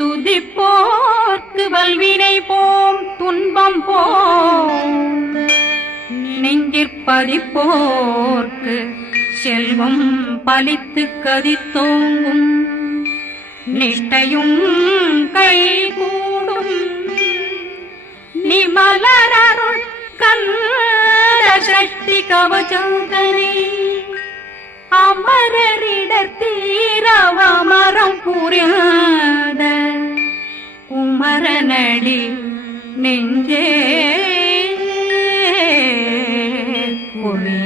துதிப்போர்க்கு வல்வினை போம் துன்பம் போம் நெஞ்சிற்பதிப்போர்க்கு செல்வம் பலித்து கதித்தோங்கும் நிஷ்டையும் கை கூடும் நிமலரருள் கந்த சக்தி கவச்சந்தனை அமரரிடத்தீரவமரம் புரியாத குமரனடி நெஞ்சே குளி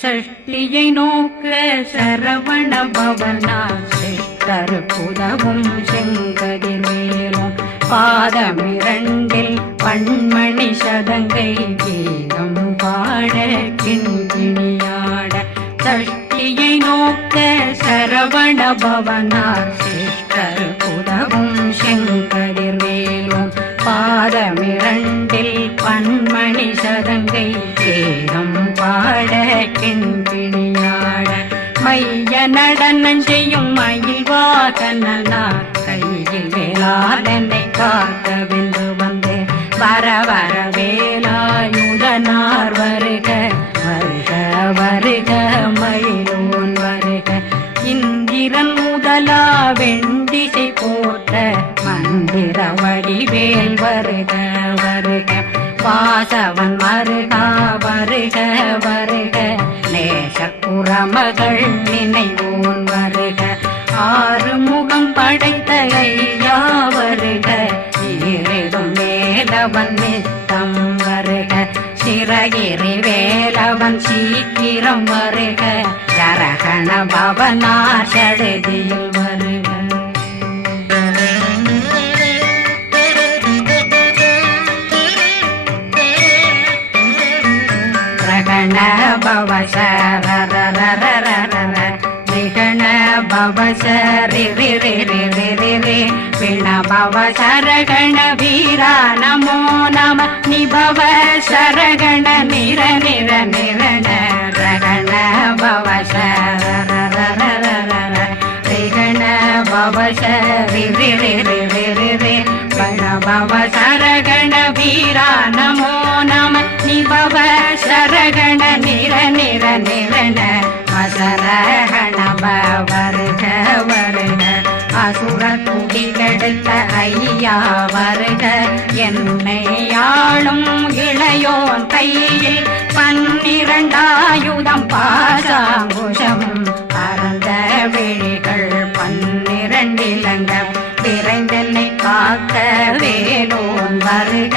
சஷ்டியை நோக்க சரவண பவனா சிஷ்டர் புதவும் செங்கதிர் மேலும் பாதமிரண்டில் பண்மணி சதங்கை கீதம் பாட கிண்கிணியாட சஷ்டியை நோக்க சரவண பவனா சிஷ்டர் புதவும் செங்கதிர் மேலும் பாதமிரண்டில் பண்மணி சதங்கை கீதம் பாட கிண்கிணியாட மைய நடனம் செய்யும் மயில் வாகனார் கையில் வேளாளனை காக்கவென்று வந்து வர வர வேலாயுதனார் வருக வருக வருக மயிலோன் வருக இந்திரன் முதலா வெண்டிசை போட்ட மந்திர வடிவேல் வருக வருக வாசவன் மருகா வருக வருக நேசக்குறமகள் நினைவோன் வருக ஆறு முகம் படைத்த ஐயா வருக ஈரேதும் வேலவன் நித்தம் வருக சிறகிரி வேலவன் சீக்கிரம் வருக ஜரகண பவனார் சடுதியில் வருக ரகண பவசரி பிண பவ சரகண வீரா நமோ நம நிபவ சரகண நிர நிர நிரண ரகண பவசரண பவசரி பிண பவ சரகண வீரா நமோ நம நிபவ சரகண நிர நிர நிரண மசரகண வருக வருக அசுர துடி கெடுத்த ஐயா வருக என்னை ஆளும் இளையோன் கையில் 12 பாசாங்குஷம் பரந்த விழிகள் 12 இலங்க விரைந்தென்னை காக்க வேலோன் வருக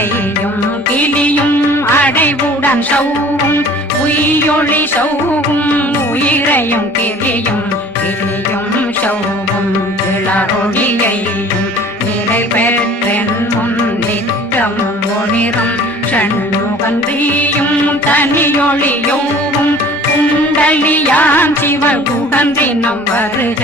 ஐயும் கிளியும் அடைவுடன் சௌவும் உயிரொளி சௌவும் உயிரையும் கிளியும் கிளியும் சௌவும் இளரொளியையும் நிலை பெற்றென் முன் நித்தமும் ஒளிரும் ஷண்முகந்தியும் தனியொளியோவும் குண்டலியான் சிவகுகந்தினம் வருக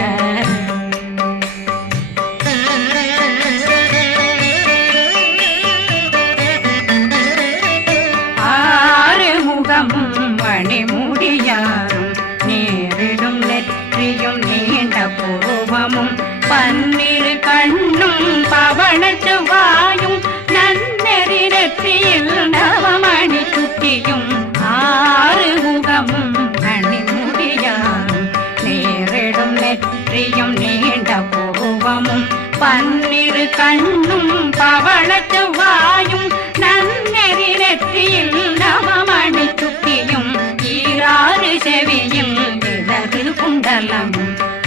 மணிமுடியாரும் நேரிடும் நெற்றியும் நீண்ட பூவமும் 12 கண்ணும் பவன செவ்வாயும் நன்னெறி நெற்றியில் நவமணி சுட்டியும் 6 முகமும் மணிமுடியாரும் நேரிடும் நெற்றியும் நீண்ட பூவமும் 12 கண்ணும் பவன செவ்வாயும் நன்னெறி நெற்றியில் நவமணி சுட்டியும் 6 செவியும் விலகு குண்டலம்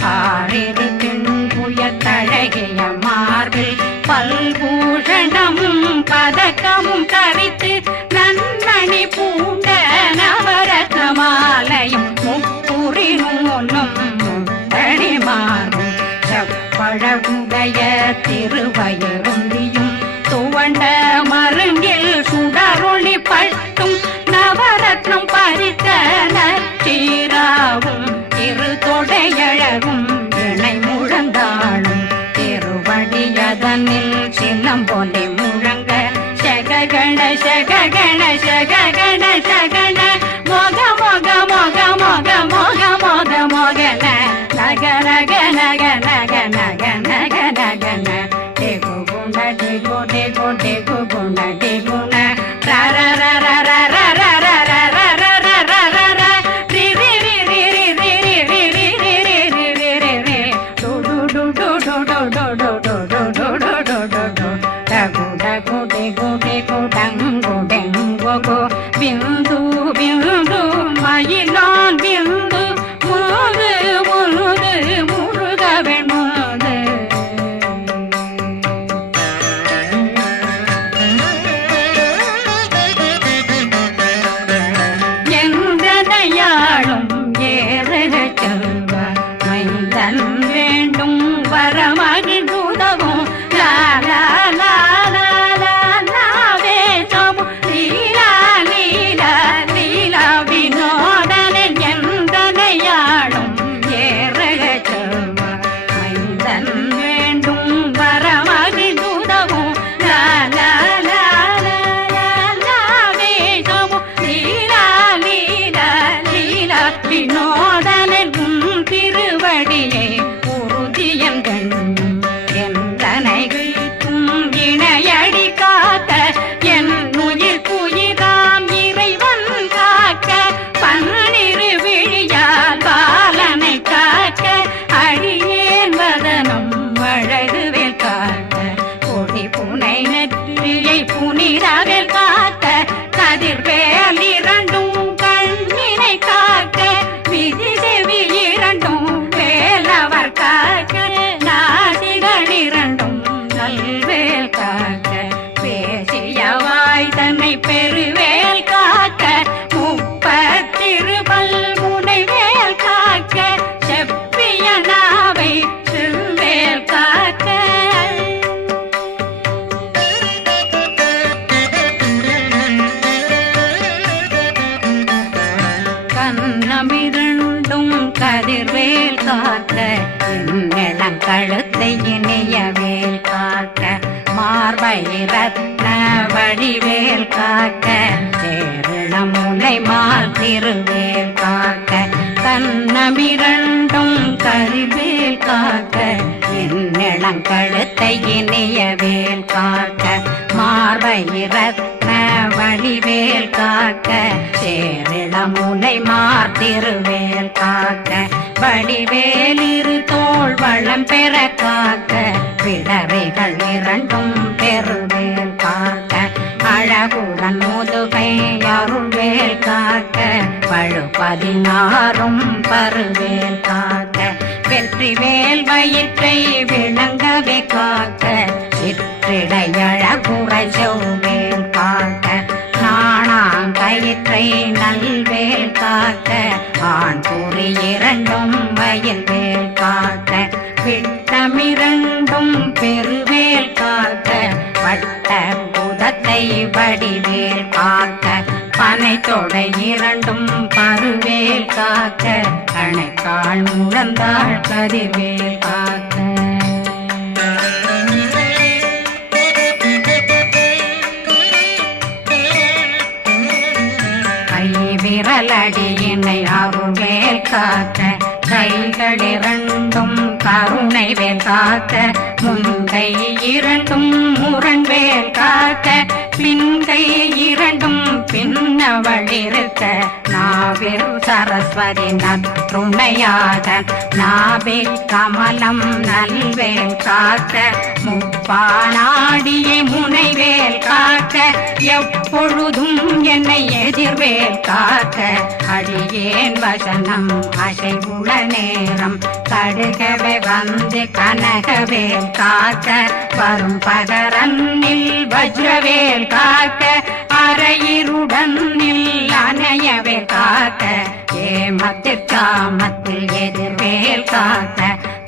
6 தின்புய தழகிய மார்பில் பல்பூஷணமும் பதக்கமும் தரித்து நன்மணி பூண்ட நவரத்ன மாலையும் முப்புரி நூலும் தனிமாறும் செப்பழகுடைய திருவயருந்தியும் துவண்ட மருங்கில் சுடரொளி பட்டும் நவரத்னம் பறித்த நச்சீராவும் திருத்தொடையழகும் இணை முழந்தாளும் திருவடியதனில் சின்னம் போலே முழங்க சககண சககண சககண சகன மொக மொக மொக மொக மொக மொக மொகன நக நக நக நக நக நக நகன டேகு குண்ட டேகு டேகு டேகு குண்ட டேகுன ர ர ர ர ர ர ர ர ர ர ர ர ர ர ரி ரி ரி ரி ரி ரி ரி ரி ரி ரி ரி ரி ரி ரி டு டு டு டு டு டு டு டு டு டு டு டு டு டு டகு டகு டேகு டேகு டங்கு டெங்கு கு பிந்து பிந்து மயிலான் பிந்து முழுது முழுது முழுகவன் முழுது எந்தனையாளும் ஏறுக செல்வ மைந்தன் வேண்டும் வரமகிழ் உதவும் லாலா லாலா லாலா வேசமும் லீலா லீலா லீலா வினோதனன் எந்தனையாளும் ஏறுக செல்வ மைந்தன் வேண்டும் வரமகிழ் உதவும் லாலா லாலா லாலா வேசமும் லீலா லீலா லீலா வினோதனன் உன் திருவடியை உறுதியன் கண்ணும் எந்தனைகளுக்கும் இணையடி காக்க என் உயிர் குயிராம் இறைவன் காக்க பன்னிரு விழியால் பாலனை காக்க அடியேன் வதனம் அழகுவேல் காக்க கொடி புனை நெற்றியை புனிதவேல் காக்க கதிர்வேல் இரண்டும் கண்ணினை காக்க விதி செவி இரண்டும் வேலவர் காக்க நாசிகள் இரண்டும் நல்வேல் காக்க பேசியவாய் தன்னை பெருவேல் காக்க முப்பத்திருபல் முனைவேல் காக்க செப்பிய நாவை செல்வேல் காக்க கண்ணமிரண்டும் கதிர்வேல் காக்க இளங்கழுத்தை இணையவேல் காக்க மார்பை ரத்ன வடிவேல் காக்க சேரணமுலை மால் திருவேல் காக்க கண்ணமிரண்டும் கதிர்வேல் காக்க இளங்கழுத்தை இணையவேல் காக்க மார்பை ரத்ன வடிவேல் காக்க சேரிளமுலை மார்த்திருவேல் காக்க வடிவேல் இரு தோள் வளம் பெற காக்க பிடரைகள் இரண்டும் பெருவேல் காக்க அழகுடன் முதுகை அருள்வேல் காக்க பழு 16 பருவேல் காக்க வெற்றிவேல் வயிற்றை விளங்கவே காக்க சிற்றிடையழகுரை செவ்வேல் காக்க நாணாங்கயிற்றை நல்வேல் காக்க ஆண் குறி இரண்டும் வயல்வேல் காக்க விட்டமிரண்டும் பெருவேல் காக்க வட்ட புதத்தை வடிவேல் காக்க பனை தொடை இரண்டும் பருவேல் காக்க கணைக்கால் முழந்தாள் கதிர்வேல் காக்க விரலடியினை அருள்வேல் காக்க கைகள் இரண்டும் கருணை வேல் காக்க முன்கை இரண்டும் முரண்வேல் காக்க பின்கை இரண்டும் பின்னவளிருக்க நாவில் சரஸ்வதி நற்றுணையாக நாபி கமலம் நல்வேல் காக்க முப்பானாடியை முனைவேல் காக்க எப்பொழுதும் என்னை எதிர்வேல் காக்க அடியேன் வசனம் அசைவுள நேரம் கடுகவே வந்து கனகவேல் காக்க வரும் பகரன்னில் வஜ்ரவேல் காக்க அரையிருடன் அணையவே காக்க ஏமத்திற்காமத்தில் எதிர்வேல் காக்க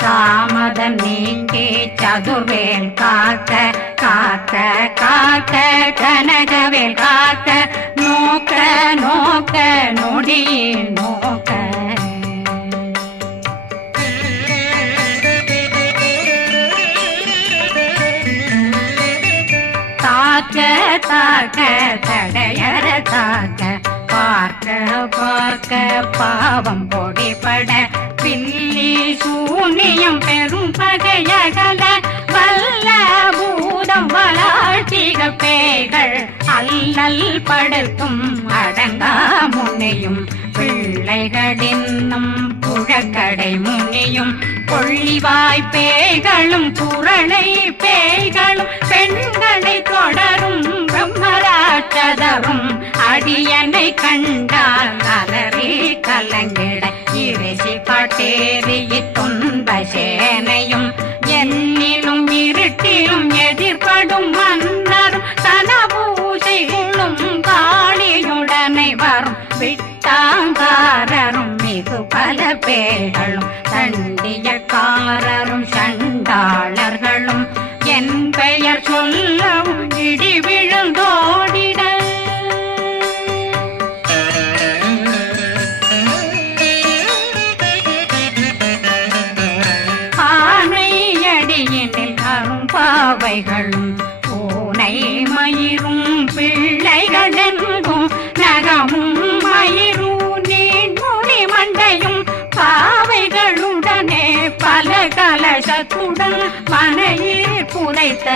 தாமதம் நீக்கி சதுர்வேல் காக்க காக்க காக்க கனகவேல் காக்க நோக்க நோக்க நொடியில் நோக்க தாக்க தாக்க தடையற தாக்க பார்க்க பார்க்க பாவம் பொடிபட பில்லி சூனியம் பெரும் பகையகல வல்ல பூதம் வளாழ்ச்சிகள் பேய்கள் அல்லல் படுத்தும் அடங்கா முனையும் பிள்ளைகளின்னும் புழக்கடை முனியும் கொள்ளிவாய் பேய்களும் குரளை பேய்களும் பெண்களை தொடரும் பிரம்மராட்சதரும் அடியனை கண்டால் அலறி கலங்கிட இரிசி காட்டேறிய துன்ப சேனையும் என்னிலும் இருட்டிலும் எதிர்படும் மன்னரும் தனபூசைகளும் காளியுடனை வரும் விட்டாங்காரரும் மிகு பல பேர்களும் தண்டியக்காரரும் சண்டாளர்களும் என் பெயர் சொல்லவும் இடி விழுந்தோடிட ஆனையடியினில் அரும்பாவைகளும் பூனை மயிரும் பிள்ளைகளெங்கும் நகமும் மயிரும் நீண்மொழி மண்டையும் பாவைகளுடனே பல கலசத்துடன் மனையில் புதைத்த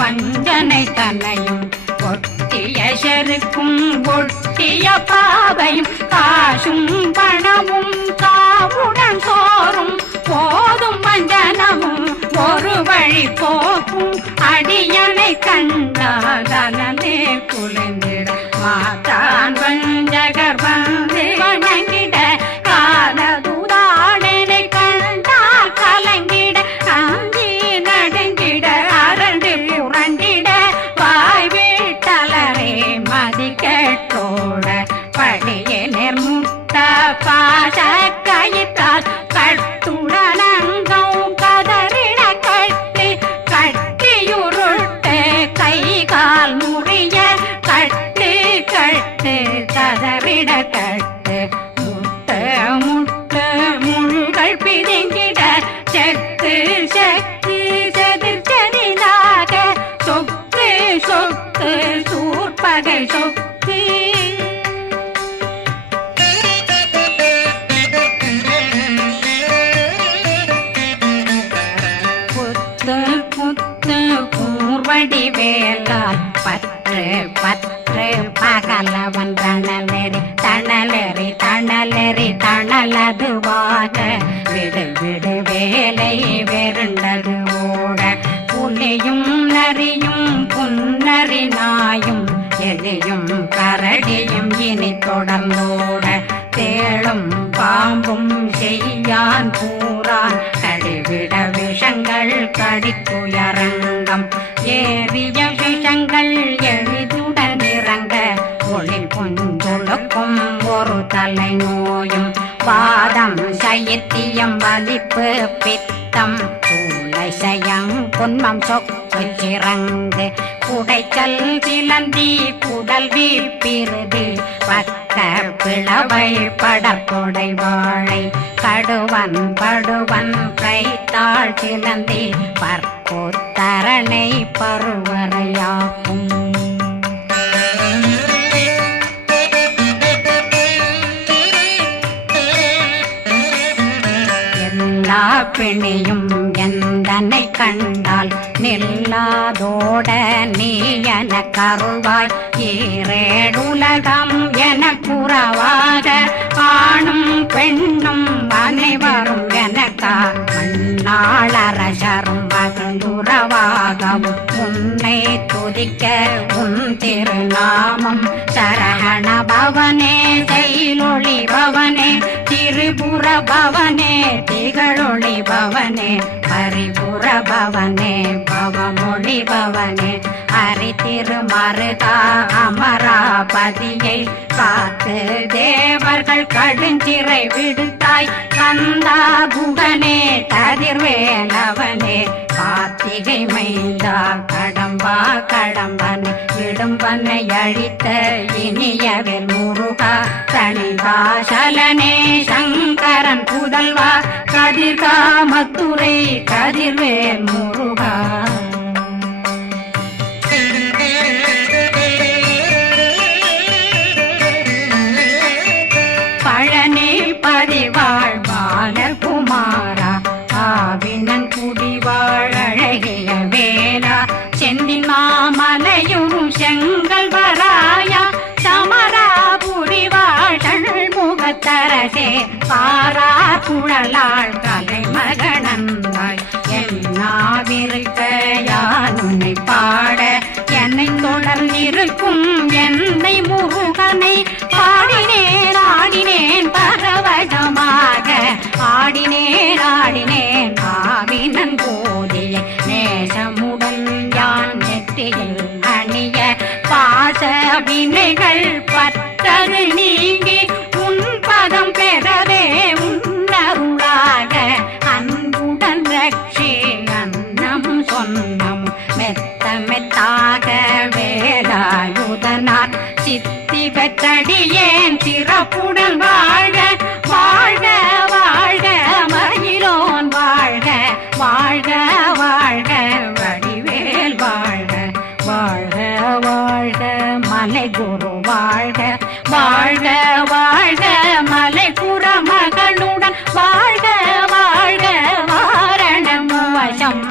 வஞ்சனை தன்னையும் ஒட்டிய செருக்கும் ஒட்டிய பாவையும் காசும் பணமும் காவுடன் சோறும் போதும் வஞ்சனமும் ஒரு வழி போக்கும் அடியனை கண்டாதனே குளிர்ந்திட மாத்தான் வஞ்சகர் வந்து வணங்கிட காலதுதாடனை கண்டால் கலங்கிட அஞ்சி நடுங்கிட அரண்டு புரண்டிட வாய் வீட்டலரே மதி கேட்டோட படியே நிர்முட்ட பாச கயிற்றால் கட்டுடனங்கும் கதறிட கட்டி கட்டியுருட்டு கை கால் முறிய கட்டு கட்டு கதறிட கட்டு முட்டு முட்டு முள்கள் பிதுங்கிட செக்கு செக்கு செதிர் செதிலாக சொக்கு சொக்கு சூர்பகை சொக்கு புத்து புத்து கூர்வடி வேலால் பற்று பற்று பகலவன் தணலெறி தணலெறி தணலெறி தணலதுவாக விடு விடு வேலை வெருண்டது ஓட புலியும் நரியும் புன்னரி நாயும் எலியும் கரடியும் இனி தொடர்ந்தோட தேளும் பாம்பும் செய்யான் பூரான் கடிவிட விஷங்கள் கடித்துயரங்கம் ஏறிய விஷங்கள் எளிதுடன் இறங்க ஒளில் புஞ்சுழுக்கும் ஒரு தலை நோயும் வாதம் சைத்தியம் வலிப்பு பித்தம் சூளை சயம் புன்மம் சொக்கு சிறங்கு குடைச்சல் சிலந்தி குடல் வீப்பிருதி பக்க பிளவை படற்கொடை வாழை கடுவன் படுவன் கைத்தாள் சிலந்தி பற்புத்தரணை பருவரையாக்கும் எல்லா பிணியும் எந்தனை கண்டால் நில்லாதோட நீ என கருள்வாய் ஈரேடுலகம் என குறவாக ஆணும் பெண்ணும் அனைவரும் எனக்கா மண்ணாளரசரும் மகிழ்ந்துறவாகவும் உன்னை துதிக்க உன் திருநாமம் சரகண பவனே செயலொளி பவனே திரிபுர பவனே திகழொளி பவனே பரிபுர பவனே பவமொழி பவனே ஹரி திருமருகா அமராபதியை காத்து தேவர்கள் கடுஞ்சிறை விடுத்தாய் கந்தா குகனே கதிர்வேலவனே கார்த்திகை மைந்தா கடம்பா கடம்பனை விடும்பனை அழித்த இனியவேல் முருகா தனிகாசலனே சங்கரன் புதல்வா கதிர்காமத்துரை கதிர்வேல் முருகா மலையுறும் செங்கல் வராயா சமராபுரி வாழல் முகத்தரசே பாரா குழலாள் கலை மகனந்தாய் என்னாவிருக்க யான் உன்னை பாட என்னை தொடர்ந்திருக்கும் என்னை முருகனை பாடினேன் ஆடினேன் பரவசமாக ஆடினேன் ஆடினேன் ஆவினன் போதிய நேசமுடன் யான் நெற்றியில் அணிய பாச வினைகள் பற்றது நீங்கி உன் பதம் பெறவே உன்னருளாக அன்புடன் ரட்சி அன்னம் சொன்னம் மெத்த மெத்தாக வேலாயுதனார் சித்தி பெற்றடியேன் சிறப்புடன் வாழ வாழ்க வாழ்க மயிலோன் வாழ்க வாழ்க வாழ்க வடிவேல் வாழ்க வாழ்க வாழ்க மலை குரு வாழ்க வாழ்க வாழ்க மலை புறமகளுடன் வாழ்க வாழ்க வாரணம் வசம்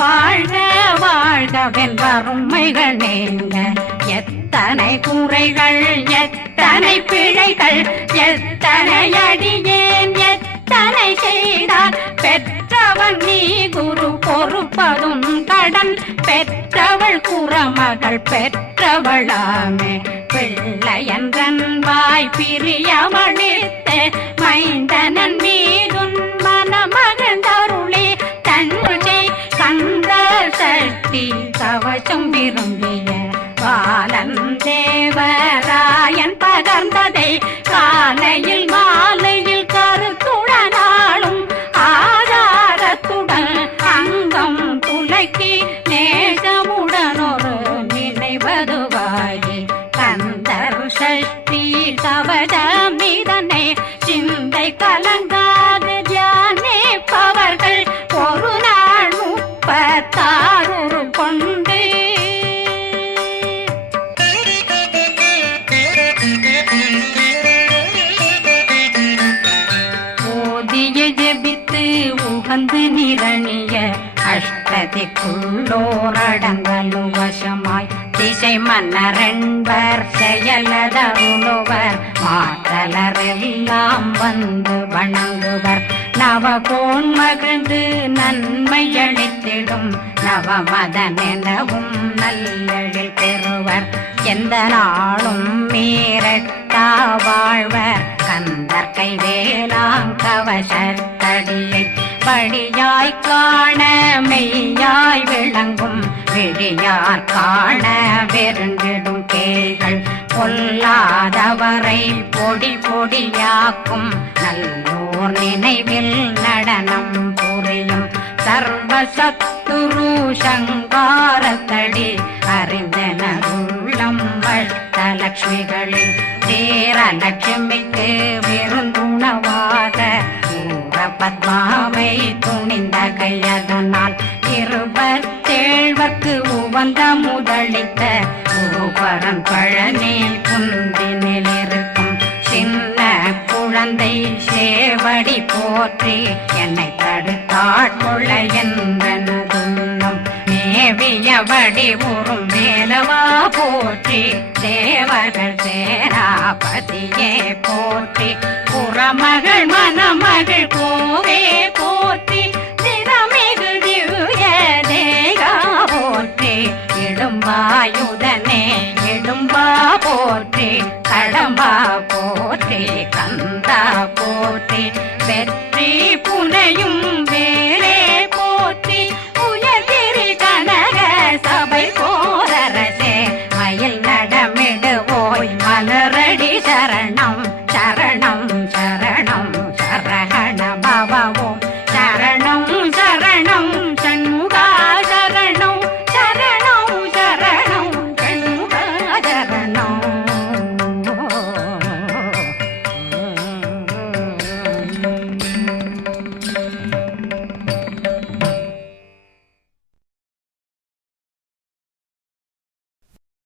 வாழ்க வாழ்கவென் வறுமைகள் நீங்க எத்தனை குறைகள் எத்தனை பிழைகள் எத்தனை அடியேன் எத்தனை செய்தார் பெற்றவன் நீ குரு பொறுப்பதும் கடன் பெற்றவள் குறமகள் பெற்றவளாமே பிள்ளையன்றன் வாய் பிரியமளித்த மைந்தனன் மீதுன் மனமகந்தருளே தன்னை கந்த சக்தி கவசம் விரும்பிய பாலன் தேவராயன் பகர்ந்ததை காலையில் மாலையில் கருத்துடனாலும் ஆதாரத்துடன் அங்கம் துலக்கி நேசமுடனொரு நினைவதுவாகி கந்தர் சஷ்டி கவசமிதனை சிந்தை கலங்காது தியானிப்பவர்கள் ஒரு நாள் 36 கொண்டு ஓதிய ஜெபித்து உகந்து நிரணிய அஷ்டதிக்குள்ளோரடங்கலு வசமாய் திசை மன்னரென்பர் செயலதருளுவர் மாற்றலரெல்லாம் வந்து வணங்குவர் நவகோன் மகிழ்ந்து நன்மையளித்திடும் நவமதனெனவும் நல்லெழில் பெறுவர் எந்த நாளும் மீறட்டா வாழ்வர் கந்தர் கைவேலாங்கவசத்தடியை படியாய் காண மெய்யாய் விளங்கும் விழியார் காண வெருண்டிடும் கேள்கள் பொல்லாதவரை பொடி பொடியாக்கும் நல்லோர் நினைவில் நடனம் புரியும் சர்வசத்துரு சங்காரத்தடி அறிந்தனருள்ளம் வஷ்டலட்சுமிகளில் தேரலட்சுமிக்கு விருந்துணவாக பத்மாவை துணிந்த கையதனால் 27 உவந்த முதலித்த உருபரன் பழனி குந்தினில் இருக்கும் சின்ன குழந்தை சேவடி போற்றி என்னை தடுத்தாட்கொள்ள என்பனதுள்ளம் மேவியபடி உறும் வேலவா போற்றி தேவர்கள் சேராபதியே போற்றி புறமகள் மணமகள் கோவே போற்றி திறமிகு திவ்ய தேகா போற்றி இடும்பாயுதனே இடும்பா போற்றி கடம்பா போற்றி கந்தா போற்றி வெற்றி புனையும் வேலே போற்றி உயர்திரி கனக சபை போரரசே மயில் நடமிடுவோய் மலரடி சரணம் சரணம் சரணம் சரஹண பவ